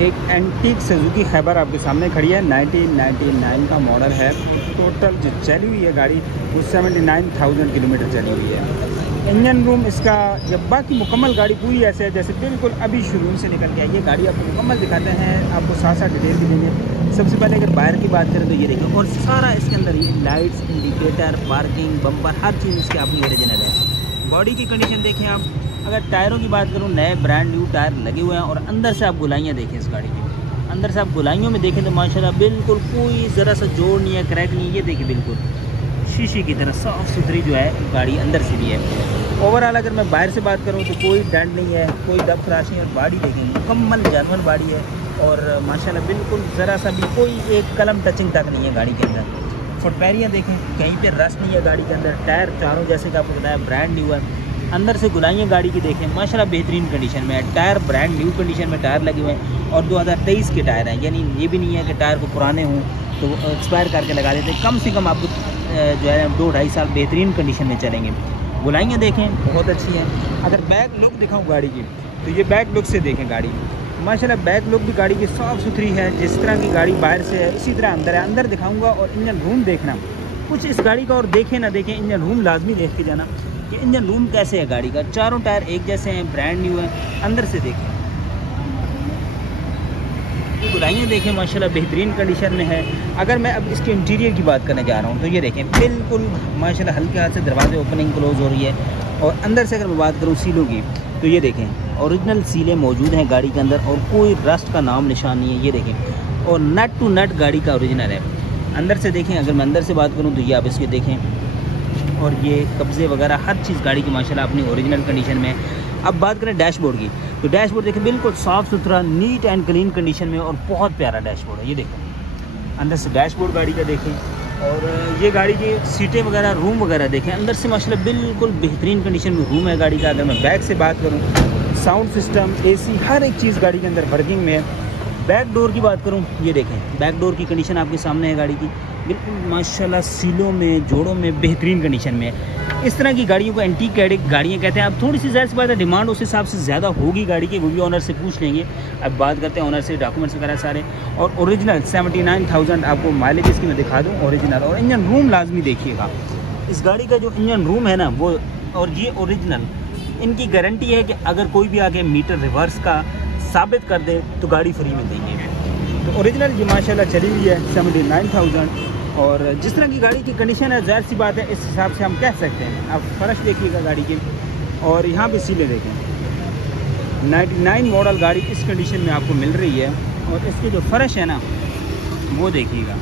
एक antique Suzuki Khyber आपके सामने खड़ी है। 1999 का मॉडल है। टोटल जो चली हुई है गाड़ी वो 79,000 किलोमीटर चली हुई है। इंजन रूम इसका जब बाकी मुकम्मल गाड़ी पूरी ऐसे है जैसे बिल्कुल अभी शोरूम से निकल के आई है। गाड़ी आपको मुकम्मल दिखाते हैं, आपको साथ साथ डिटेल भी देंगे। सबसे पहले अगर बाहर की बात करें तो ये देखिए, और सारा इसके अंदर ये लाइट्स, इंडिकेटर, पार्किंग, बम्पर, हर चीज़ इसके आपको ओरिजिनल है। बॉडी की कंडीशन देखें आप। अगर टायरों की बात करूँ, नए ब्रांड न्यू टायर लगे हुए हैं। और अंदर से आप गोलाइयाँ देखें इस गाड़ी की, अंदर से आप गोलाइयों में देखें तो माशाल्लाह बिल्कुल कोई ज़रा सा जोड़ नहीं है, क्रैक नहीं है। ये देखिए बिल्कुल शीशे की तरह साफ़ सुथरी जो है गाड़ी अंदर से भी है। ओवरऑल अगर मैं बाहर से बात करूँ तो कोई डेंट नहीं है, कोई दब खराश नहीं है। और बॉडी देखें मुकम्मल जानवर बॉडी है और माशाल्लाह बिल्कुल ज़रा सा भी कोई एक कलम टचिंग तक नहीं है गाड़ी के अंदर। फुटपैरियाँ देखें, कहीं पे रस्ट नहीं है गाड़ी के अंदर। टायर चारों जैसे कि आपको बताया ब्रांड न्यू है। अंदर से गुलाइयाँ गाड़ी की देखें माशाल्लाह बेहतरीन कंडीशन में है। टायर ब्रांड न्यू कंडीशन में टायर लगे हुए हैं और 2023 के टायर हैं। यानी ये भी नहीं है कि टायर को पुराने हों तो एक्सपायर करके लगा देते हैं। कम से कम आपको जो है 2-2.5 साल बेहतरीन कंडीशन में चलेंगे। गुलाइयाँ देखें बहुत अच्छी हैं। अगर बैक लुक दिखाऊँ गाड़ी की तो ये बैक लुक से देखें गाड़ी माशाल्लाह बैक लुक भी गाड़ी की साफ़ सुथरी है। जिस तरह की गाड़ी बाहर से है इसी तरह अंदर है। अंदर दिखाऊँगा और इंजन रूम देखना कुछ इस गाड़ी का, और देखें ना देखें इंजन रूम लाजमी देख के जाना कि इंजन रूम कैसे है गाड़ी का। चारों टायर एक जैसे हैं, ब्रांड न्यू है। अंदर से देखें, गुलाइयाँ देखें माशाल्लाह बेहतरीन कंडीशन में है। अगर मैं अब इसके इंटीरियर की बात करने जा रहा हूँ तो ये देखें बिल्कुल माशाल्लाह हल्के हाथ से दरवाजे ओपनिंग क्लोज हो रही है। और अंदर से अगर मैं बात करूँ सीलों की तो ये देखें ओरिजिनल सीलें मौजूद हैं गाड़ी के अंदर और कोई रस्ट का नाम निशान नहीं है। ये देखें और नट टू नट गाड़ी का ओरिजिनल है। अंदर से देखें, अगर मैं अंदर से बात करूँ तो ये आप इसके देखें और ये कब्जे वगैरह हर चीज़ गाड़ी की माशाल्लाह अपनी ओरिजिनल कंडीशन में है। अब बात करें डैशबोर्ड की तो डैशबोर्ड देखें बिल्कुल साफ़ सुथरा, नीट एंड क्लीन कंडीशन में और बहुत प्यारा डैशबोर्ड है। ये देखें अंदर से डैशबोर्ड गाड़ी का देखें और ये गाड़ी की सीटें वगैरह, रूम वगैरह देखें अंदर से माशाल्लाह बिल्कुल बेहतरीन कंडीशन में रूम है गाड़ी का। अगर मैं बैक से बात करूँ, साउंड सिस्टम, AC, हर एक चीज़ गाड़ी के अंदर वर्किंग में है। बैक डोर की बात करूं, ये देखें बैक डोर की कंडीशन आपके सामने है गाड़ी की बिल्कुल माशाल्लाह सीलों में, जोड़ों में बेहतरीन कंडीशन में है। इस तरह की गाड़ियों को एंटीक गाड़ियाँ कहते हैं। अब थोड़ी सी ज़्यादा सी बात है, डिमांड उस हिसाब से ज़्यादा होगी गाड़ी की, वो भी ऑनर से पूछ लेंगे। अब बात करते हैं ऑनर से, डॉक्यूमेंट्स वगैरह सारे। और ओरिजिनल 79,000 आपको माइलेज इसकी मैं दिखा दूँ ओरिजिनल। और इंजन रूम लाजमी देखिएगा, इस गाड़ी का जो इंजन रूम है ना वो, और ये ओरिजिनल इनकी गारंटी है कि अगर कोई भी आगे मीटर रिवर्स का साबित कर दे तो गाड़ी फ्री में देंगे। तो ओरिजिनल ये माशाल्लाह चली हुई है 79,000। और जिस तरह की गाड़ी की कंडीशन है जाहिर सी बात है इस हिसाब से हम कह सकते हैं। आप फर्श देखिएगा गाड़ी की और यहाँ पे सीलें देखें। 99 मॉडल गाड़ी इस कंडीशन में आपको मिल रही है। और इसके जो फर्श है ना वो देखिएगा,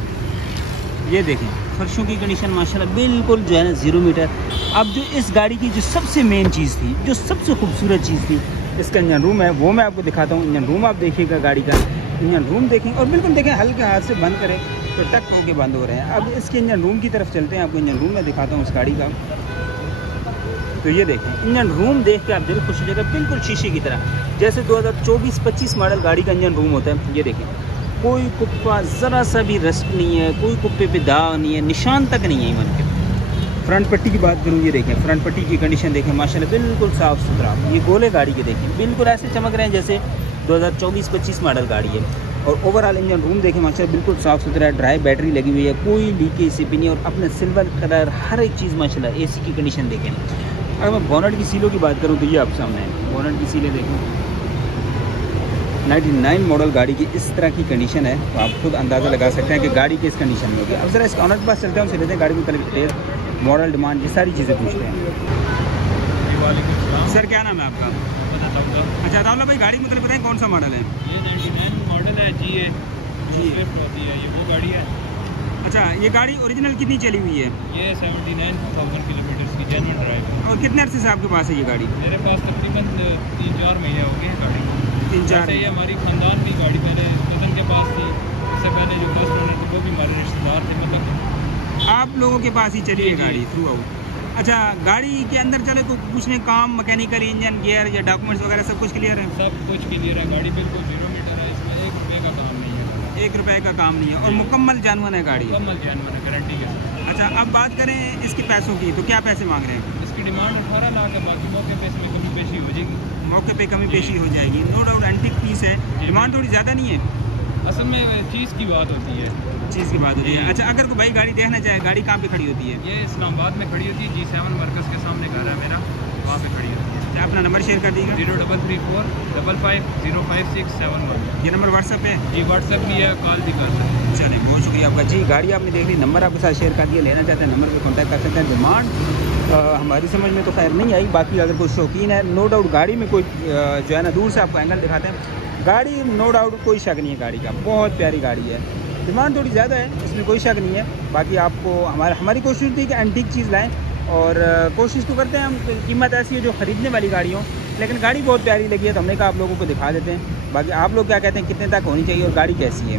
ये देखें फर्शों की कंडीशन माशाल्लाह बिल्कुल जो है ना 0 मीटर। अब जो इस गाड़ी की जो सबसे मेन चीज़ थी, जो सबसे खूबसूरत चीज़ थी, इसका इंजन रूम है, वो मैं आपको दिखाता हूँ। इंजन रूम आप देखिएगा गाड़ी का, इंजन रूम देखें और बिल्कुल देखें हल्के हाथ से बंद करें तो टक होके बंद हो रहे हैं। अब इसके इंजन रूम की तरफ चलते हैं, आपको इंजन रूम में दिखाता हूँ इस गाड़ी का। तो ये देखें इंजन रूम देख के आप दिल खुश हो जाएगा, बिल्कुल शीशे की तरह जैसे 2024-25 मॉडल गाड़ी का इंजन रूम होता है। ये देखें कोई कुप्पा ज़रा सा भी रस्ट नहीं है, कोई कुप्पे पे दाग नहीं है, निशान तक नहीं है इवन के। फ्रंट पट्टी की बात करूँ, ये देखें फ्रंट पट्टी की कंडीशन देखें माशाल्लाह बिल्कुल साफ़ सुथरा। ये गोले गाड़ी के देखें बिल्कुल ऐसे चमक रहे हैं जैसे 2024-25 मॉडल गाड़ी है। और ओवरऑल इंजन रूम देखें माशाल्लाह बिल्कुल साफ़ सुथरा है। ड्राई बैटरी लगी हुई है, कोई लीकेज से भी नहीं। और अपने सिल्वर कलर हर एक चीज़ माशाल्लाह। AC की कंडीशन देखें। अगर मैं बोनट की सीलों की बात करूँ तो ये आप सामने है, बोनट की सीलें देखें। 99 मॉडल गाड़ी की इस तरह की कंडीशन है तो आप खुद अंदाज़ा लगा सकते हैं कि गाड़ी किस कंडीशन में होगी। अब ज़रा इसके ऑनर के पास चलते हैं, उनसे लेते हैं गाड़ी में डिटेल, मॉडल, डिमांड, ये सारी चीज़ें पूछते हैं। सर क्या नाम है आपका? अच्छा अताउल्लाह भाई, गाड़ी मतलब बताएं कौन सा मॉडल है? ये 99 मॉडल है जी। स्विफ्ट होती है ये, वो गाड़ी है। अच्छा ये गाड़ी ओरिजिनल कितनी चली हुई है? ये 79,000 किलोमीटर की जेन्युइन ड्राइव है। और कितने अरसे से आपके पास है ये गाड़ी? मेरे पास तकरीबन 3-4 महीने हो गए गाड़ी को। 3-4। ये हमारी ख़ानदान की गाड़ी पहले कज़न के पास थी, इससे पहले जो फर्स्ट ओनर थे वो भी हमारे रिश्तेदार थे। मतलब आप लोगों के पास ही चली है गाड़ी थ्रू आउट? अच्छा गाड़ी के अंदर चले तो कुछ में काम, मैकेनिकल, इंजन, गियर या डॉक्यूमेंट्स वगैरह सब कुछ क्लियर है? सब कुछ क्लियर है, गाड़ी बिल्कुल 0 मीटर है, इसमें 1 रुपये का काम नहीं है। 1 रुपये का काम नहीं है और मुकम्मल जानवर है गाड़ी? मुकम्मल जानवर है, गारंटी के साथ। अच्छा अब बात करें इसके पैसों की तो क्या पैसे मांग रहे हैं? इसकी डिमांड 18 लाख है, बाकी मौके पे इसमें कमी पेशी हो जाएगी। मौके पे कमी पेशी हो जाएगी, नो डाउट एंटीक पीस है, डिमांड थोड़ी ज़्यादा नहीं है। असल में चीज़ की बात होती है, चीज़ की बात होती है। अच्छा, अगर कोई भाई गाड़ी देखना चाहे, गाड़ी कहाँ पे खड़ी होती है? ये इस्लामाबाद में खड़ी होती है, G7 मरकज़ के सामने घर है मेरा, वहाँ पे खड़ी होती है। अच्छा, अपना नंबर शेयर कर दीजिए। 033455055671। ये नंबर व्हाट्सअप है जी, व्हाट्सएप भी है, कॉल भी कर सकते हैं। चलिए, बहुत शुक्रिया आपका जी। गाड़ी आपने देख ली, नंबर आपके साथ शेयर कर दिया, लेना चाहते हैं नंबर पे कांटेक्ट कर सकते हैं। डिमांड हमारी समझ में तो खैर नहीं आई, बाकी अगर कोई शौकीन है, नो डाउट गाड़ी में कोई जो है ना, दूर से आपको एंगल दिखाते हैं, गाड़ी नो डाउट कोई शक नहीं है, गाड़ी का बहुत प्यारी गाड़ी है। डिमांड थोड़ी ज़्यादा है, इसमें कोई शक नहीं है। बाकी आपको हमारी कोशिश थी कि एंटीक चीज़ लाएँ, और कोशिश तो करते हैं हम, कीमत ऐसी है जो ख़रीदने वाली गाड़ी हो, लेकिन गाड़ी बहुत प्यारी लगी है तो हमने कहा आप लोगों को दिखा देते हैं। बाकी आप लोग क्या कहते हैं, कितने तक होनी चाहिए और गाड़ी कैसी है?